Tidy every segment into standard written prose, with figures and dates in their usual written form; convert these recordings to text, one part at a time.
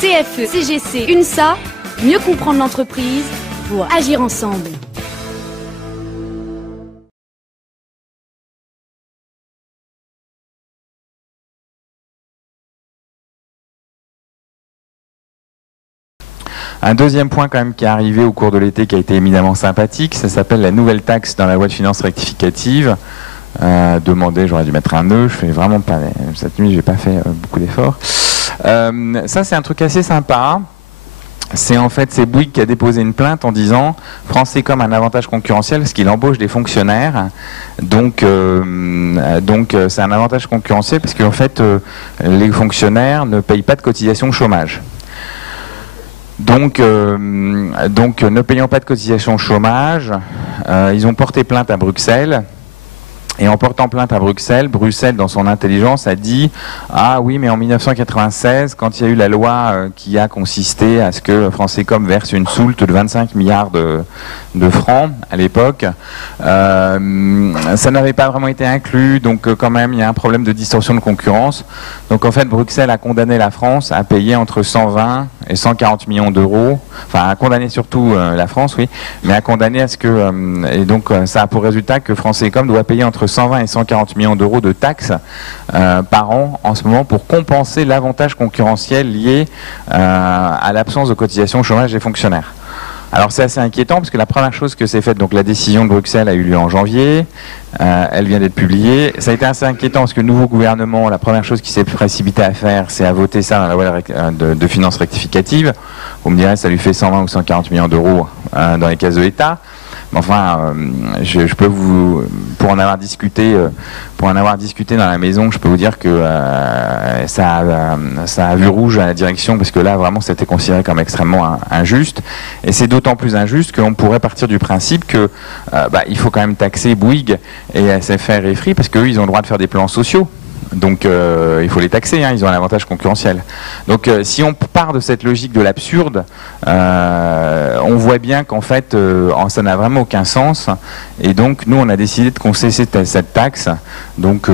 CFE, CGC, UNSA, mieux comprendre l'entreprise pour agir ensemble. Un deuxième point quand même qui est arrivé au cours de l'été qui a été éminemment sympathique, ça s'appelle la nouvelle taxe dans la loi de finances rectificative. Demandé, j'aurais dû mettre un nœud, je fais vraiment pas, cette nuit j'ai pas fait beaucoup d'efforts. Ça c'est un truc assez sympa. C'est en fait c'est Bouygues qui a déposé une plainte en disant France Télécom a un avantage concurrentiel parce qu'il embauche des fonctionnaires. Donc c'est un avantage concurrentiel parce qu'en fait les fonctionnaires ne payent pas de cotisation chômage. Donc ne payant pas de cotisation chômage, ils ont porté plainte à Bruxelles. Et en portant plainte à Bruxelles, Bruxelles, dans son intelligence, a dit « Ah oui, mais en 1996, quand il y a eu la loi qui a consisté à ce que France Télécom verse une soulte de 25 milliards de francs à l'époque, ça n'avait pas vraiment été inclus, donc quand même, il y a un problème de distorsion de concurrence. Donc en fait, Bruxelles a condamné la France à payer entre 120 et 140 millions d'euros, enfin à condamner surtout la France, oui, mais à condamner à ce que... et donc ça a pour résultat que France Télécom doit payer entre 120 et 140 millions d'euros de taxes par an en ce moment pour compenser l'avantage concurrentiel lié à l'absence de cotisation au chômage des fonctionnaires. Alors c'est assez inquiétant parce que la première chose que s'est faite, donc la décision de Bruxelles a eu lieu en janvier, elle vient d'être publiée. Ça a été assez inquiétant parce que le nouveau gouvernement, la première chose qui s'est précipité à faire, c'est à voter ça dans la loi de finances rectificative. Vous me direz, ça lui fait 120 ou 140 millions d'euros dans les caisses de l'État. Mais enfin, je peux vous, pour en avoir discuté dans la maison, je peux vous dire que ça a vu rouge à la direction parce que là, vraiment, c'était considéré comme extrêmement injuste. Et c'est d'autant plus injuste qu'on pourrait partir du principe que il faut quand même taxer Bouygues et SFR et Free parce qu'eux, ils ont le droit de faire des plans sociaux. Donc il faut les taxer, hein, ils ont un avantage concurrentiel. Donc si on part de cette logique de l'absurde, on voit bien qu'en fait ça n'a vraiment aucun sens. Et donc nous on a décidé de concesser cette taxe. Donc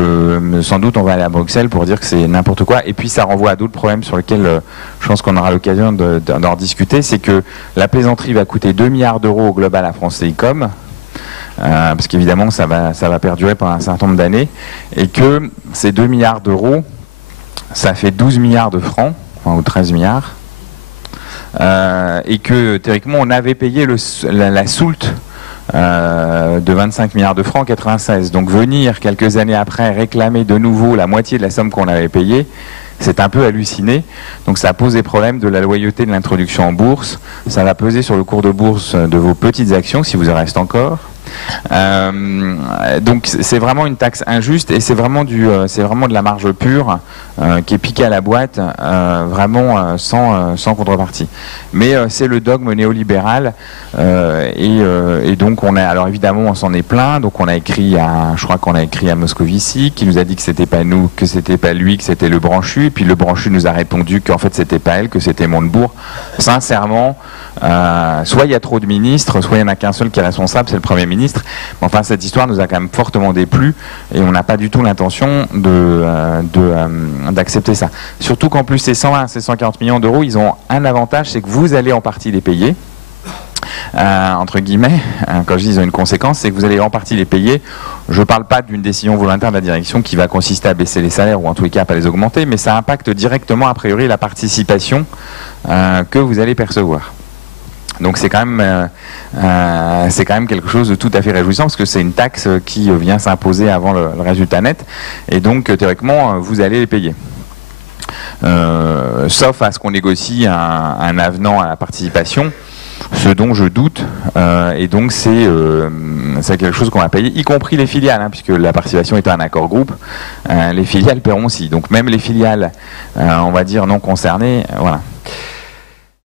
sans doute on va aller à Bruxelles pour dire que c'est n'importe quoi. Et puis ça renvoie à d'autres problèmes sur lesquels je pense qu'on aura l'occasion d'en discuter. C'est que la plaisanterie va coûter 2 milliards d'euros au global à France Télécom. Parce qu'évidemment ça va perdurer pendant un certain nombre d'années et que ces 2 milliards d'euros ça fait 12 milliards de francs, enfin, ou 13 milliards et que théoriquement on avait payé la soulte de 25 milliards de francs en 96, donc venir quelques années après réclamer de nouveau la moitié de la somme qu'on avait payée, c'est un peu halluciné. Donc ça pose des problèmes de la loyauté de l'introduction en bourse, ça va peser sur le cours de bourse de vos petites actions si vous en reste encore. Donc c'est vraiment une taxe injuste et c'est vraiment de la marge pure qui est piquée à la boîte, vraiment sans contrepartie. Mais c'est le dogme néolibéral et donc alors évidemment on s'en est plaint, donc je crois qu'on a écrit à Moscovici qui nous a dit que c'était pas nous, que c'était pas lui, que c'était le branchu, et puis le branchu nous a répondu qu'en fait c'était pas elle, que c'était Montebourg. Sincèrement, soit il y a trop de ministres, soit il n'y en a qu'un seul qui est responsable, c'est le Premier ministre. Mais enfin, cette histoire nous a quand même fortement déplu et on n'a pas du tout l'intention d'accepter ça. Surtout qu'en plus, ces 120, ces 140 millions d'euros, ils ont un avantage, c'est que vous allez en partie les payer. Entre guillemets, quand je dis ils ont une conséquence, c'est que vous allez en partie les payer. Je ne parle pas d'une décision volontaire de la direction qui va consister à baisser les salaires ou en tous les cas à pas les augmenter, mais ça impacte directement a priori la participation que vous allez percevoir. Donc c'est quand même quelque chose de tout à fait réjouissant parce que c'est une taxe qui vient s'imposer avant le résultat net et donc théoriquement vous allez les payer. Sauf à ce qu'on négocie un avenant à la participation, ce dont je doute, et donc c'est quelque chose qu'on va payer, y compris les filiales, hein, puisque la participation est un accord groupe, les filiales paieront aussi. Donc même les filiales, on va dire non concernées, voilà.